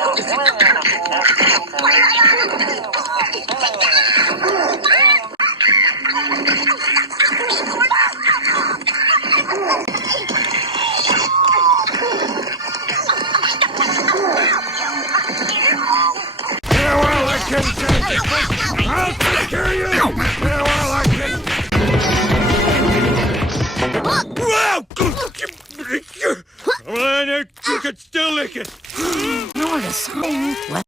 I'll take care of you! Yeah, well, I can... Come on, you can still lick it! No, the same.